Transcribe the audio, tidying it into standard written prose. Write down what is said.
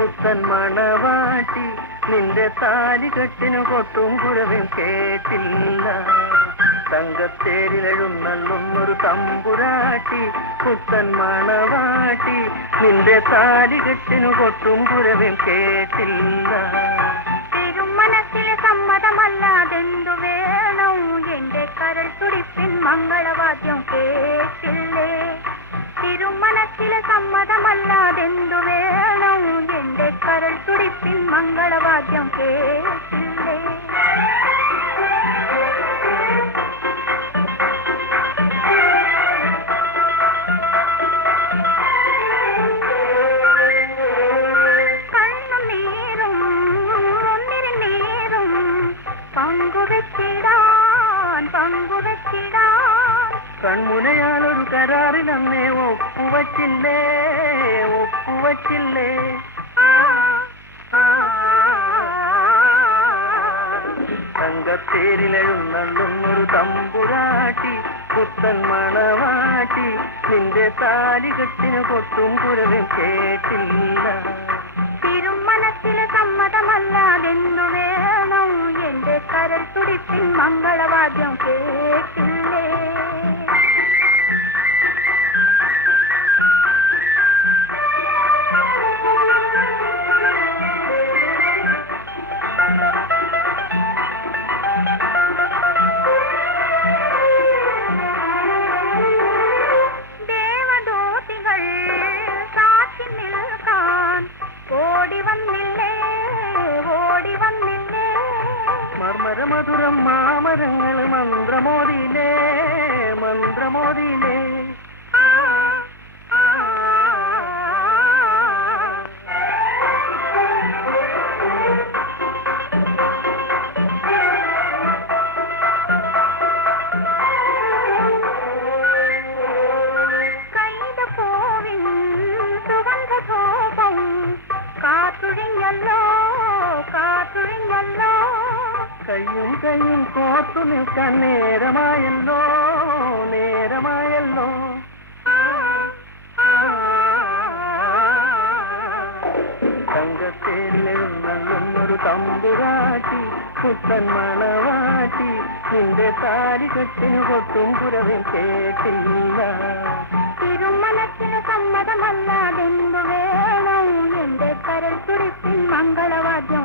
പുത്തൻ മണവാട്ടി നിന്റെ താലികെട്ടിനു കൊട്ടും കുരവും കേട്ടില്ല. തങ്കത്തേരിലെഴുന്നള്ളുന്നൊരു തമ്പുരാട്ടി പുത്തൻ മണവാട്ടി നിന്റെ താലികെട്ടിനു കൊട്ടും കുരവും കേട്ടില്ല. തിരുമനസ്സിലെ സമ്മതമല്ലാതെന്തു വേണം, എന്റെ കരൾ തുടിപ്പിൻ മംഗളവാദ്യം കേട്ടില്ലേ. തിരുമനസ്സിലെ സമ്മതമല്ലാതെന്തു വേണം, എന്റെ കരൾ തുടിപ്പിൻ മംഗളവാദ്യം കേട്ടില്ലേ. കൺമുനയാലൊരു കരാറിൽ അന്നേ ഒപ്പുവച്ചില്ലേ ഒപ്പുവച്ചില്ലേ. തങ്കത്തേരിലെഴുന്നള്ളുന്നൊരു തമ്പുരാട്ടി പുത്തൻ മണവാട്ടി നിന്റെ താലികെട്ടിനു കൊട്ടും കുരവും കേട്ടില്ല. തിരുമനസ്സിലെ സമ്മതമല്ലാതെന്തു വേണം, എന്റെ കരൾ തുടിപ്പിൻ മംഗളവാദ്യം കേട്ടില്ലേ. ദേവദൂതികൾ സാക്ഷി നിൽക്കാൻ ഓടി വന്നില്ലേ ഓടി വന്നില്ലേ. മർമരമധുരം മാമരങ്ങൾ മന്ത്രമോദിയിലേ മന്ത്രമോദിയിലേ. കൈതപ്പൂവിൻ സുഗന്ധധൂപം കാത്തുഴിഞ്ഞല്ലോ കാത്തുഴിഞ്ഞല്ലോ. കയ്യും കയ്യും കോർത്തു നിൽക്കാൻ നേരമായല്ലോ നേരമായല്ലോ. തങ്കത്തേരിലെഴുന്നള്ളുന്നൊരു തമ്പുരാട്ടി പുത്തൻ മണവാട്ടി നിന്റെ താലികെട്ടിനു കൊട്ടും കുരവും കേട്ടില്ല. തിരുമനസ്സിന് സമ്മതമല്ലാതെന്തു വേണം, എന്റെ കരൾ തുടിപ്പിൻ മംഗളവാദ്യം